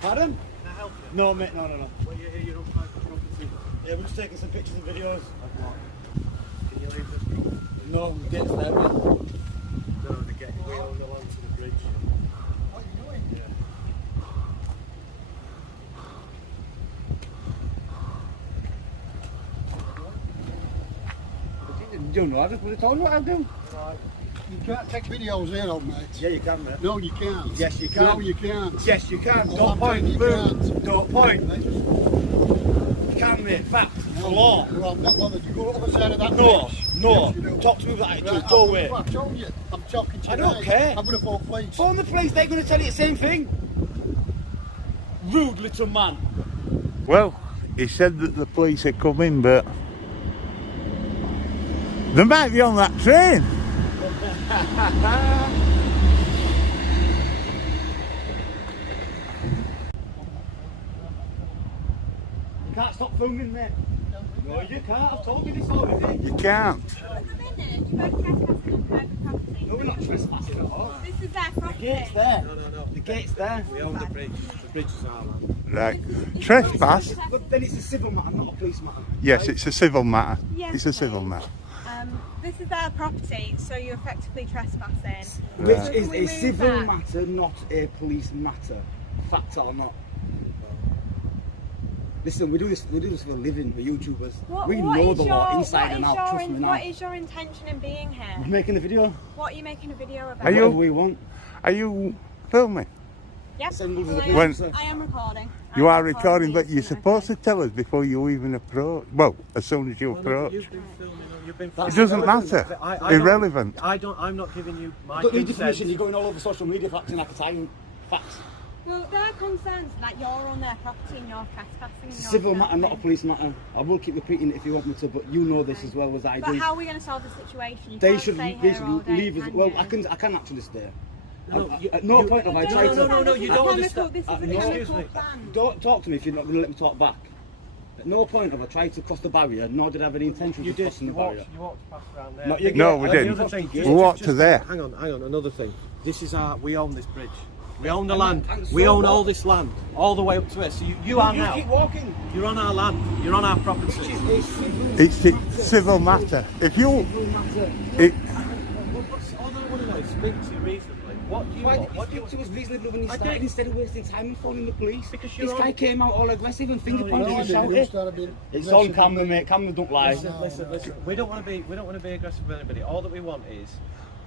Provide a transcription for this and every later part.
Pardon? Can I help you? No, mate, no. Well, you're here, you're on private property. Yeah, we're just taking some pictures and videos. Of what? Can you leave this property? No, the gate's there, mate. No, the gate. We own the land to the bridge. What are you doing? Yeah. You don't know, I just would have told you what I'd do. Right. You can't take videos here, though, mate. Yeah, you can, mate. No, you can't. Yes, you can. No, you can't. Yes, you can. No, Don't I'm point. saying you Boom. can't. Don't point. Mate, You can, mate. Fact. The law. Well, I'm not bothered. You go to the other side of that No, bridge. no. Yes, you do. Talk to me with that attitude. Right, Go away. I've told you. I'm talking to you. I don't now. care. I'm going to phone police. Phone the police, they're going to tell you the same thing. Rude little man. Well, he said that the police are coming, but they might be on that train. You can't stop filming, mate. No, you can't. I've told you this already. You can't. At the minute, you're both trespassing on private property. No, we're not trespassing at all. This is their The property. gate's there. No. The gate's there. We own the bridge. The bridge is our land. Right. Trespass? But then it's a civil matter, not a police matter. Yes, it's a civil matter. Yes, It's a civil please. matter. This is their property, so you're effectively trespassing. Which Right. is Can we a move civil that? matter, not a police matter. Fact or not. Listen, we do this for a living, we're YouTubers. we know the law inside and out, trust me now. What is your intention in being here? We're making a video. What are you making a video about? Are you- Whatever we want. Are you filming? Yep. Send us the I, When- I am recording. You I'm are recording, but these, you're okay. supposed to tell us before you even approach. Well, as soon as you Well, no, approach. you've been filming. You've been It filming. doesn't matter. Irrelevant. I'm not giving you my Don't need your consent. permission, you're going all over social media for acting like a tyrant. Facts. Well, their concerns that you're on their property and you're trespassing. It's and a you're civil matter, not a filming. police matter. I will keep repeating it if you want me to, but you know this as well as I But do. how are we going to solve the situation? You They can't should stay they here all should day, leave us. can Well, you? I can actually stay. No, At no point have I Don't tried to. No, you don't understand. understand. This is a no. chemical Excuse me. plant. Don't talk to me if you're not going to let me talk back. At no point have I tried to cross the barrier, nor did I have any intention You of did. crossing You the barrier. walked past around there. Not your No, gate. we I didn't. didn't The other cross thing, the gate. We walked to there. Hang on. Another thing. This is we own this bridge. We own the And- land. and so We own what? all this land, all the way up to it. So you are You now. keep walking. You're on our land. You're on our property. Which is a civil It's a matter. civil matter. If you, Civil matter. it, All I want to know is speak to you reasonably. What do you Why want? did What do you you speak to us reasonably when you I started did. instead of wasting time and phoning the police? Because this you're guy on- came out all aggressive and finger No, pointing no, and I didn't. shouting. It's on camera, mate. Camera don't lie. Listen. We don't want to be aggressive with anybody. All that we want is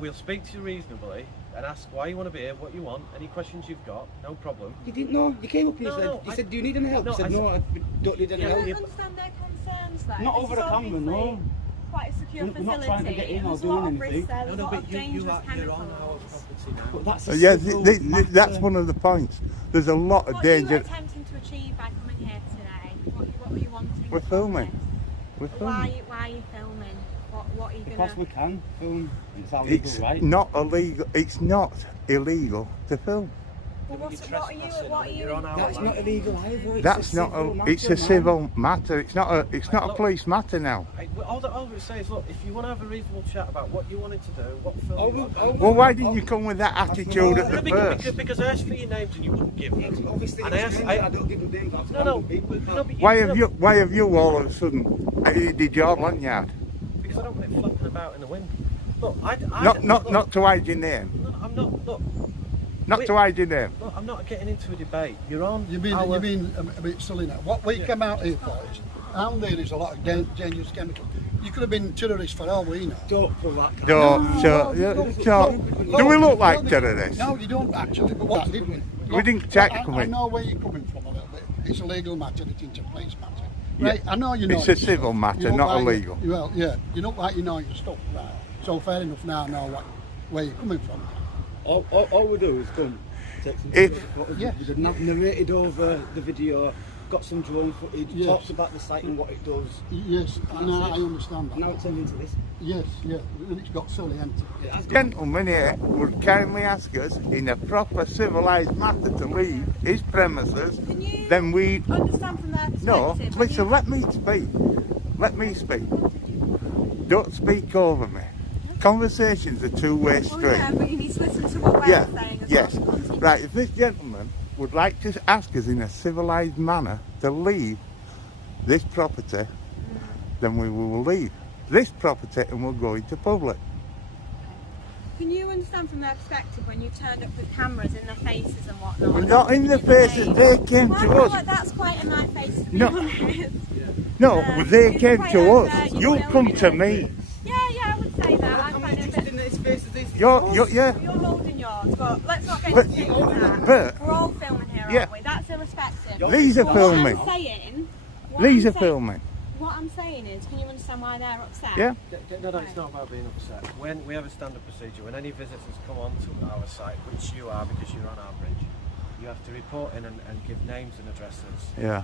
we'll speak to you reasonably and ask why you want to be here, what you want, any questions you've got, no problem. You didn't know. You came up here. No, You said, "Do you need any help?" No, you said, I "No, I don't need any Yeah, I help." don't understand their concerns though. Not This over is the camera, obviously no. quite a secure We're facility. not trying to get in or There's a doing lot of anything. risk there. There's a lot of you dangerous you're on our chemicals. property now. But that's a yeah, civil that's matter. one of the points. There's a lot of What are you danger. attempting to achieve by coming here today? What are you wanting? We're from filming. this? We're Why filming. are you filming? What are you Because gonna? we can film. It's our legal It's right. not illegal. It's not illegal to film. Well, what are you? trespassing, What are you? you're on our That's land. not illegal either. It's That's a not civil a. matter, It's a man. civil matter. It's not a. It's not a Look. police matter now. All that I would say is, look, if you want to have a reasonable chat about what you wanted to do, what film Oh, you want. Well, why didn't you come with that attitude at the first? Because I asked for your names and you wouldn't give It's them. obviously And I it's asked- I don't give them names. I have to No, handle no, people. no, but Why have you all of a sudden did your lanyard? Because I don't want it flapping about in the wind. Look, Not to hide your name. No, I'm not. Look, Not Wait. to hide your name. look, I'm not getting into a debate. You're on. You mean our- a bit silly now? What we come out here for is, down there is a lot of dangerous chemicals. You could have been terrorists for all we know. Don't pull that card. Do we look like terrorists? No, you don't actually. But what did we? We didn't check them. I know where you're coming from a little bit. It's a legal matter. It's a police matter. Right? I know you know. It's a civil matter, You look not like illegal. Well, yeah. You look like you know your stuff, right? So fair enough. Now I know where you're coming from. All we do is come, take some If- footage, Yes. we've narrated over the video, got some drone footage, Yes. talked about the site and what it does. Yes, and I understand that. Now it turns into this. Yes, yeah. And it's got silly, hasn't it? Yeah, that's good. Gentleman here would kindly ask us in a proper civilised manner to leave his premises, Can you then we... understand from their perspective? No, when listen, you- let me speak. Let me speak. Don't speak over me. Conversations are two-way Oh street. yeah, but you need to listen to what we're Yeah, saying as yes. well. Right, if this gentleman would like to ask us in a civilised manner to leave this property, then we will leave this property and we'll go into public. Can you understand from their perspective when you turned up with cameras in their faces and whatnot? We're not in the faces, they came Well, I to feel us. like that's quite in my face, to be No. honest. No, they it's came quite to out us. there, You feel come it. to me. Yeah, I would say that. I I'm find it a interested bit... in his face as this. Yeah. You're holding yours, but let's not get But- into that. but- We're all filming here, Yeah. aren't we? That's irrespective. These are But filming. What I'm saying... These are filming. What I'm saying is, can you understand why they're upset? Yeah. No, it's not about being upset. When we have a standard procedure, when any visitors come onto our site, which you are because you're on our bridge, you have to report in and give names and addresses. Yeah.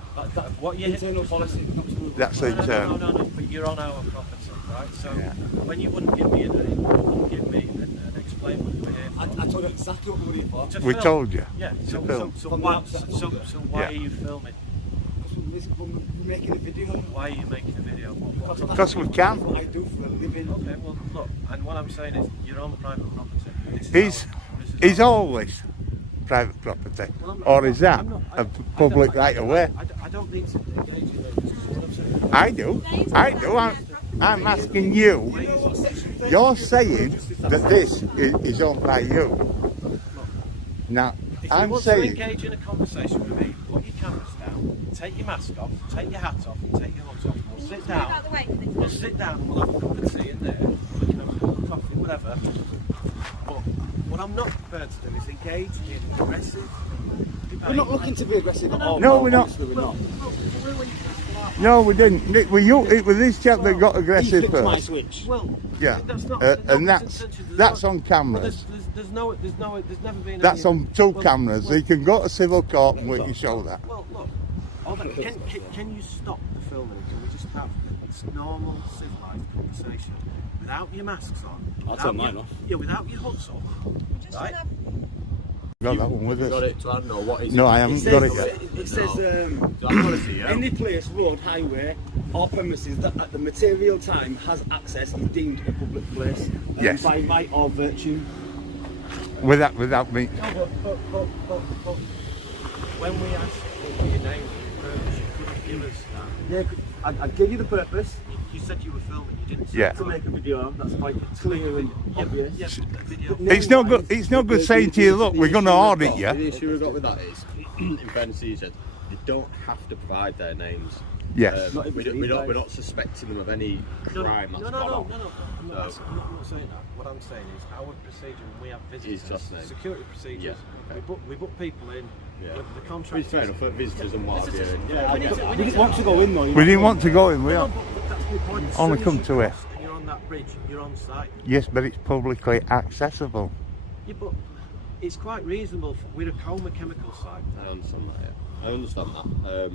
What you Internal policy. That's no, internal. no, but you're on our property, right? So Yeah. when you wouldn't give me a name, you wouldn't give me and explain what you were here for. I told you exactly what we were here for. To We film. told you. Yeah. To So film. why Yeah. are you filming? We're making a video. Why are you making a video? Because we can. That's what I do for a living. Okay, well look, and what I'm saying is you're on private property. This Is our- always private property, Well, I'm or is that I'm not- a public right of way? I don't need to engage in this. This is what I'm saying. I do. I'm asking you. You're saying that this is owned by you. Now, If you I'm want to saying, engage in a conversation with me, put your cameras down, take your mask off, take your hat off, and take your hoods off. We'll sit Move down. out of the way for this. We'll sit down and we'll have a cup of tea in there. We can have a cup of coffee, whatever. But what I'm not prepared to do is engage in aggressive debate. We're not looking to be aggressive at all. No, we're not. Honestly, we're not. no, we didn't. It was you. It was this chap that got He aggressive flicked my first. switch. Well, Yeah, that's not, and that's on cameras. There's never been. That's any, on two well, cameras. well, You can go to civil court and we can show that. Well, look, can you stop the filming and can we just have this normal, civilised conversation without your masks on? I'll without turn mine your- off. Yeah, without your hoods up. Just Right. gonna- Got that one with Got us. it, Twan? No, what is No, it? I It haven't says, got it yet. it says I want to see you. any place, road, highway, or premises that at the material time has access is deemed a public place. Yes. By right or virtue. Without me. No, but when we asked for your name and purpose, you couldn't give us that. Yeah, I'd give you the purpose You said you were filming, you didn't say Yeah. to make a video. That's quite clear and obvious. Yeah, but the video. It's no good. It's no good saying to you, look, we're going to audit The you. issue we've got with that is, in fairness, you said they don't have to provide their names. Yes. Not if We it's don't, these guys. we're not suspecting them of any No, crime that's no, gone on. I'm not saying that. What I'm saying is our procedure when we have visitors, just name. security procedures, Yeah, okay. we book people in Yeah. with the It's contract. fair enough for visitors and what have you. and- Yeah, We didn't want to go in though. We didn't want to go in. We No, are. but that's my point. As Only soon as come you to it. cross and you're on that bridge, you're on site. Yes, but it's publicly accessible. Yeah, but it's quite reasonable. We're a Coma chemical site. I understand that, yeah. I understand that.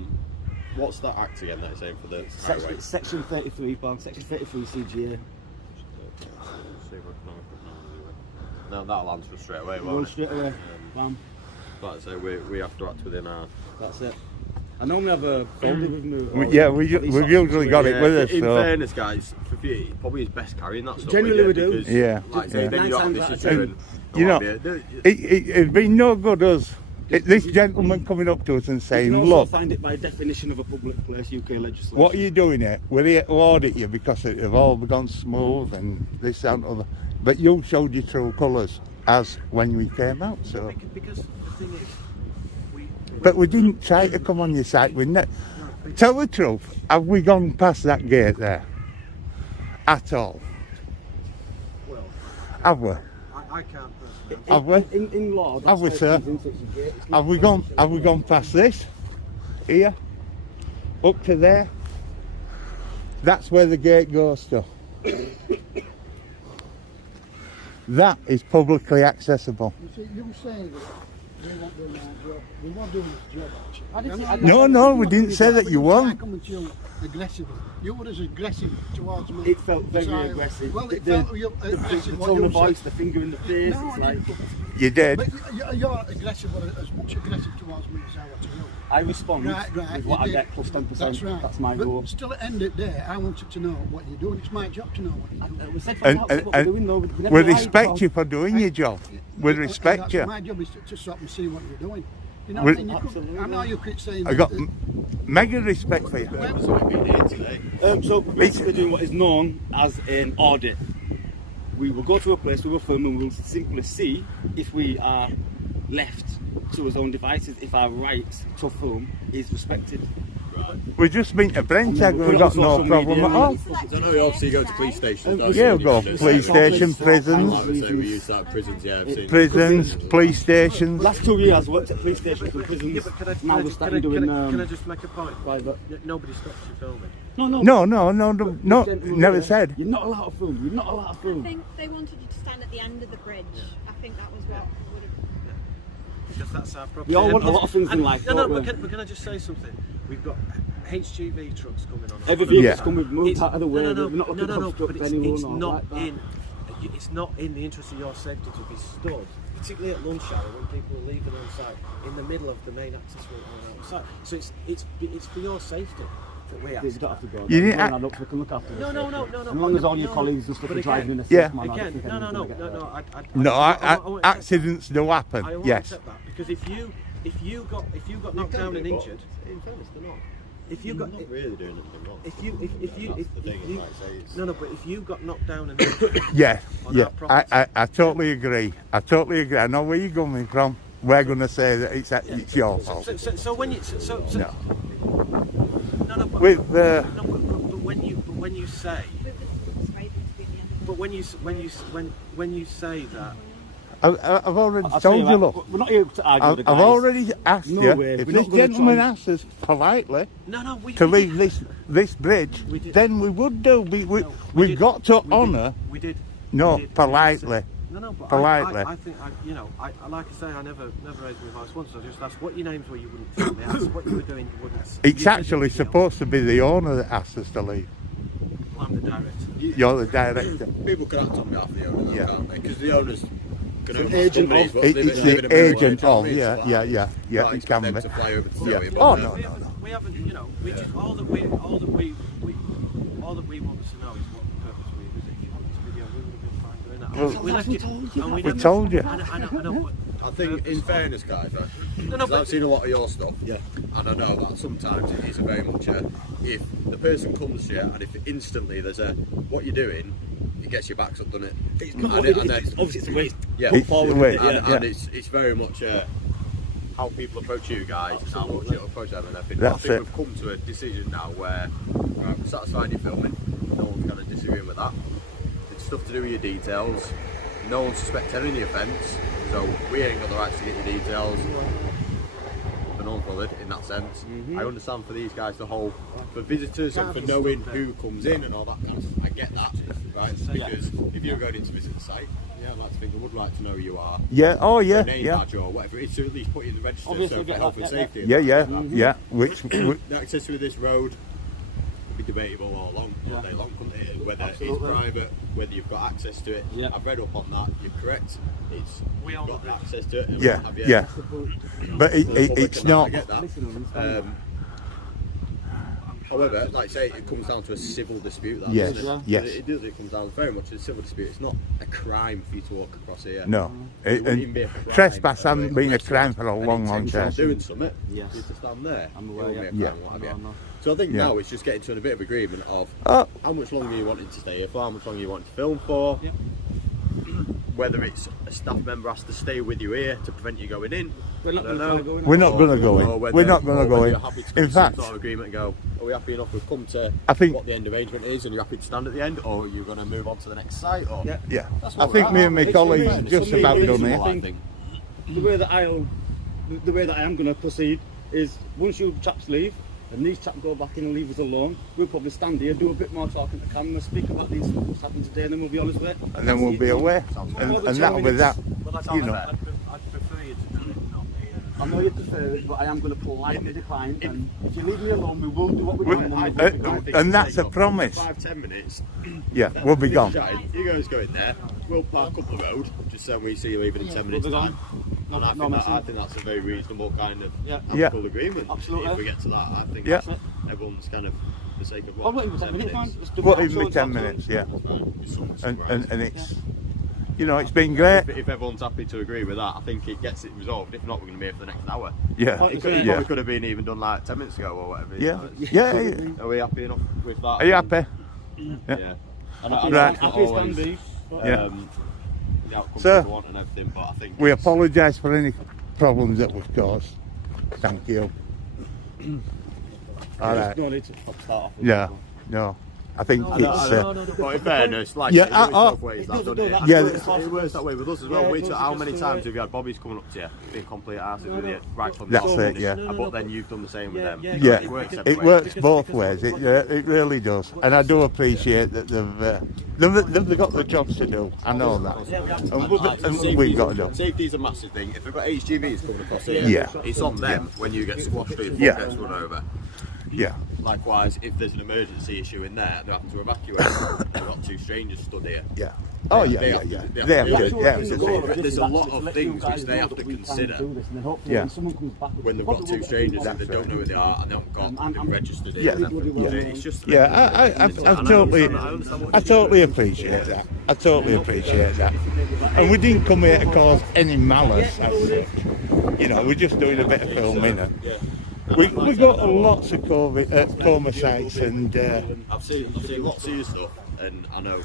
What's that act again that it's saying for the highway? Section 33, bar, section 33 CGA. No, that'll answer straight away, Run won't it? straight away. Bam. Like I say, we have to act within our... That's it. I normally have a folder with me. We've usually got it with us. In So. fairness, guys, for you, probably is best carrying that stuff. Generally with we you do. because, Yeah. Like I say, Yeah. then you're 9 this times issue out of and You know, what have you. It'd be no good us. This gentleman coming up to us and You saying, can also look, find it by definition of a public place, UK legislation. what are you doing here? We're here to audit you because it have all gone smooth and this and other. But you showed your true colours as when we came out. So, Because the thing is, but we didn't try to come on your site. Tell the truth. Have we gone past that gate there at all? well, Have we? I can't personally. Have we? In law, that's Have we, how it sir? comes into it. It's not- Have we gone? Have we gone past this? Here, up to there. That's where the gate goes to. That is publicly accessible. You see, you say that we weren't doing our job. We weren't doing this job, actually. No, we didn't say that you I weren't. coming to you aggressively. You were as aggressive towards me. It felt very So, aggressive. Well, it the, felt you the aggressive. what tone you of said. voice, the finger in the face, No, it's I like... didn't. You did. But you're aggressive, but as much aggressive towards me as I were to you. I respond Right, with what you I did. get plus 10%. That's right. That's my but rule. still, at the end of the day, I wanted to know what you're doing. It's my job to know what you're doing. We said from the outset what we're doing though. We never We lied, respect Tom. you for doing your job. We And respect that's you. My job is to stop and see what you're doing. You know what I mean? Absolutely. I know you keep saying I got that- mega respect for you. That's what we've been here today. So we're basically doing what is known as an audit. We will go to a place, we will film, and we'll simply see if we are left to our own devices, if our rights to film is respected. We just been to Brentag and we got no problem at all. I know you obviously go to police stations. don't Yeah, you? we go You police station, prisons, Like we say, we use that prisons, yeah, I've seen. prisons, police stations. Last 2 years, I worked at police stations and prisons. Yeah, but Now we're starting doing can I just make a point? private. Nobody stops you filming. No, never said. You're not allowed to film. You're not allowed to I film. think they wanted you to stand at the end of the bridge. I think that was what would have. Because that's our property. We all want a lot of things in And- life, No, don't we? but can I just say something? We've got HGV trucks coming on. Every vehicle's Yeah. come with moved It's- out of the way. No, We're not looking to but obstruct it's anyone or not like that. it's not in the interest of your safety to be stood, particularly at lunch hour when people are leaving on site in the middle of the main access road on outside. So it's for your safety that we You ask. don't have to go. You didn't We're act- not up, we can look after No, you. no. As long as all your no, colleagues and stuff but are driving in a Yeah. safe manner. I don't Again, think no. anyone's gonna get hurt. No, I won't accept accidents do happen. that. I won't Yes. accept that because if you got knocked down and injured, In fairness, they're not. if you got They're not really doing anything wrong. if you That's the thing, you like I say, it's- no, but if you got knocked down and injured, Yeah, On yeah. our property. I totally agree. I know where you're coming from. We're going to say that it's your fault. so when you No. no, but, With no, but when you say But when you say that I've already I'll tell told you, that, look. we're not here to argue with I've the guys. already asked No you way, if we're this not gonna gentleman try- asked us politely no we to we leave did. this bridge, We did. then we would do. We We've did. got to We did. honour. We did. No, We did. politely. No, but Politely. I think I like I say, I never raised my voice once. I just asked what your names were. You wouldn't film me. I asked what you were doing. You wouldn't. It's you actually didn't, supposed to be the owner that asked us to leave. I'm the director. You're the director. People can act on behalf of the owner, Yeah. can't they? Because the owners can own agent companies, of- but It's live in the America, agent do you know what I of, mean? yeah, So yeah, I yeah, can't it expect can them be. to fly over to Yeah. Zoe, but Oh, no. no. We haven't, we just all that we want to know is what purpose we was. If you wanted to video, we would have been fine doing that. Well, we left it. And We never- told you. I know, but I think, in fairness, guys, right? No, 'cause but- I've seen a lot of your stuff, Yeah. and I know that sometimes it is very much a, if the person comes to you and if instantly there's a, what you're doing, it gets your backs up, doesn't it? It's not And what it- it and is, then- obviously it's the way it's Yeah. put It's the forward. way- isn't it? and, yeah. and it's very much how people approach you guys, and how much you approach them and everything. That's I think it. we've come to a decision now where right, we're satisfied you're filming, no one's going to disagree with that. It's stuff to do with your details, no one suspects any of the offence, so we ain't got the right to get your details. But no one's bothered in that sense. I understand for these guys the whole, for visitors and for knowing who comes in and all that kind of stuff, I get that, right? Because if you're going in to visit the site, yeah, I'd like to think I would like to know who you are. Yeah, oh yeah, Your name yeah. badge or whatever it is, to at least put you in the register Obviously so for get health that, and yeah, safety. and Yeah, that yeah, like that. yeah. Which The access to this road could be debatable all day long, couldn't it? Whether Absolutely. it's private, whether you've got access to it. Yeah. I've read up on that, you're correct. It's We you've all got agree. access to it. And yeah, have you. yeah. But The public it's and that, I not. get that. However, like I say, it comes down to a civil dispute. That, Yes, doesn't it? yes. It does. It comes down very much to a civil dispute. It's not a crime for you to walk across here. No, It wouldn't even be a crime trespass for hasn't been a arrest crime for a and long, long intentional time. doing something. Yes. You just stand there. I'm It aware, wouldn't be yeah. a crime, what have you. I know. So I think Yeah. now it's just getting to a bit of agreement of Oh, how much longer you wanting to stay here for, how much longer you want to film for, Yep. whether it's a staff member has to stay with you here to prevent you going in. We're not I don't going to know. go in. we're not going to go Or in. whether- We're not going or to go whether in. you're happy to come In to some fact, sort of agreement and go, are we happy enough we've come to I think- what the end arrangement is and you're happy to stand at the end, or are you going to move on to the next site? Or Yeah. yeah. That's I what think we're me at. and my It's colleagues fair. are just It's about done reasonable, here. I think. The way that I am going to proceed is once you chaps leave and these chaps go back in and leave us alone, we'll probably stand here, do a bit more talking to camera, speak about these what's happened today, and then we'll be on his way. And then we'll be away. And that'll be that. You know. I'd prefer you to do it, not me. I know you prefer it, but I am going to politely decline. And if you leave me alone, we will do what we We- want. And then we'll I be gone. think and it's that's a like promise. 5-10 minutes. Yeah, we'll be gone. Chatting. You guys go in there. We'll park up the road just so we see you leaving in 10 minutes we'll be time. gone. And I No think, messing. I think that's a very reasonable kind of Yeah. amicable agreement. Absolutely. If we get to that, I think Yeah. that's everyone's kind of for the sake of Oh, what? wait, 10 minutes, 10 fine. minutes. Let's do What it. even be 10 minutes? Yeah. Fine. Just some And surprise. it's you know, it's been great. If everyone's happy to agree with that, I think it gets it resolved. If not, we're going to be here for the next hour. Yeah, It probably could have been even done like 10 minutes ago or whatever. Yeah, You know, yeah. Are we happy enough with that? Are you happy? Yeah. I know Right. it's not Happy as can always, be. Yeah. the outcome Sir, we want and everything, but I think We it's- apologise for any problems that we've caused. Thank you. All right. No need to start off with Yeah. that one. No. I think I know, it's. I know. But in fairness, like Yeah, it works both it ways, does, doesn't it it? does. Yeah, It works that way with us as well. Yeah, We it took, does, how it's many just times the have you had Bobby's coming up to you, being complete asses with you, right from That's the it, yeah. But then you've done the same with them. Yeah, It works it every way. works both ways. It really does, and I do appreciate that they've got the jobs to do. I know that, and we've got to do. Safety's a massive thing. If we've got HGVs coming across here, Yeah. it's on them when you get squashed or your foot Yeah. gets run over. Yeah, Likewise, if there's an emergency issue in there, they're having to evacuate. They've got two strangers stood here. yeah. Oh yeah, They yeah, have yeah. to- They they have have to. to- They have to see it. There's a lot of things which they have to consider Yeah. when they've got two strangers and they don't know who they are and they haven't been registered here. Yeah. and everything. Yeah. It's just Yeah, I totally appreciate that. I totally appreciate that. And we didn't come here to cause any malice as such. You know, we're just doing a bit of filming. And we got lots of coma sites and I've seen lots of your stuff and I know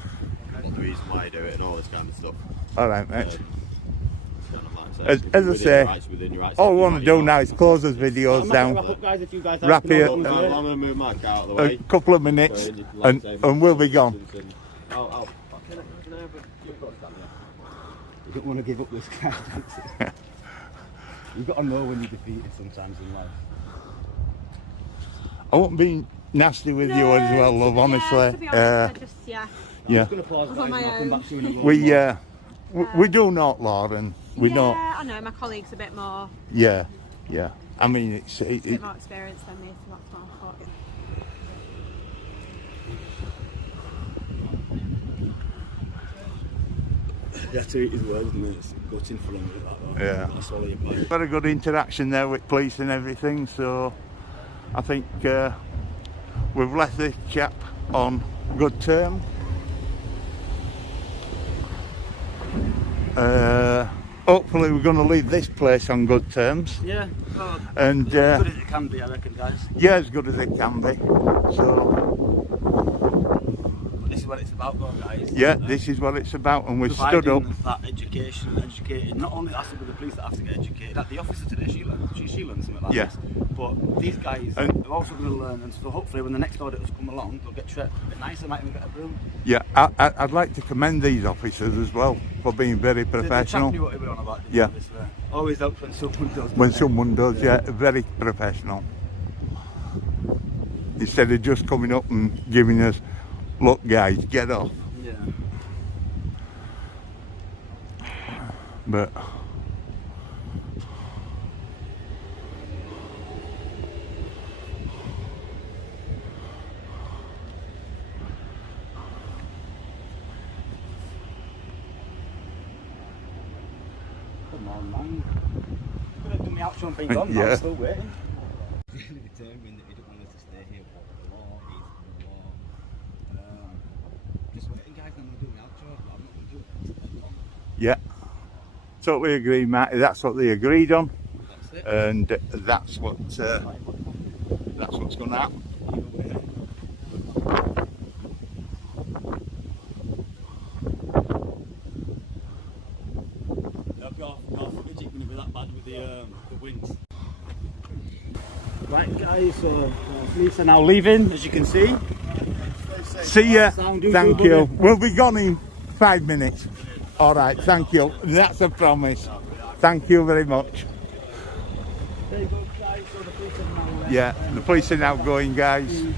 what the reason why you do it and all this kind of stuff. all right, mate. It's kind of like, so As if I you're within say, your rights, within your rights, all we want to you do might- now is close those videos down, Guys, if you guys Wrap it I'm going to move my car out of the a way. couple of minutes, and we'll be gone. Can I have you've got to stand there. You don't want to give up this guy. You've got to know when you're defeated sometimes in life. I won't be nasty with you as well, love. Yeah, to Honestly, be honest, I just, yeah. yeah. I'm going to pause, On guys, my and I'll come own. back to you in a moment. We do not, Lauren. We yeah, don't. I know, my colleague's a bit more, Yeah, yeah. I mean, it's a bit more experienced than me, so that's more important. Yeah, to eat his words, isn't it? It's gutting for him with that, though. Yeah. You've got to swallow your pride. very good interaction there with police and everything. So I think we've left this chap on good terms. Hopefully we're going to leave this place on good terms, Yeah, and as good as it can be, I reckon, guys. yeah, as good as it can be. So But this is what it's about, though, guys. yeah, this is what it's about, and we've stood up. Providing that education, educated. Not only has to be the police that have to get educated. Like the officer today, she learned something like Yeah. this. But these guys And- are also going to learn, and so hopefully when the next auditors come along, they'll get treated a bit nicer, might even get a broom. Yeah, I'd like to commend these officers as well for being very professional. They knew what they were on about. didn't Yeah. they, this way? Always helps when someone does. When doesn't it? someone does, yeah, very professional. Instead of just coming up and giving us, look guys, get off. Yeah. But Come on, man. You could have done the outro and been gone. Yeah. I'm still waiting. Really determined that he didn't want us to stay here. What the law is the law. Just waiting, guys. I'm going to do the outro. But I'm not going to do it. yeah, totally agree, Matt. That's what they agreed on, That's it. and that's what's going to happen. Your footage ain't going to be that bad with the winds. Right, guys. So police are now leaving, as you can see. See ya. Sound you, Thank buddy. you. We'll be gone in 5 minutes. All right. Thank you. That's a promise. Thank you very much. There you go, guys. So the police are now Yeah, the police are now going, guys. the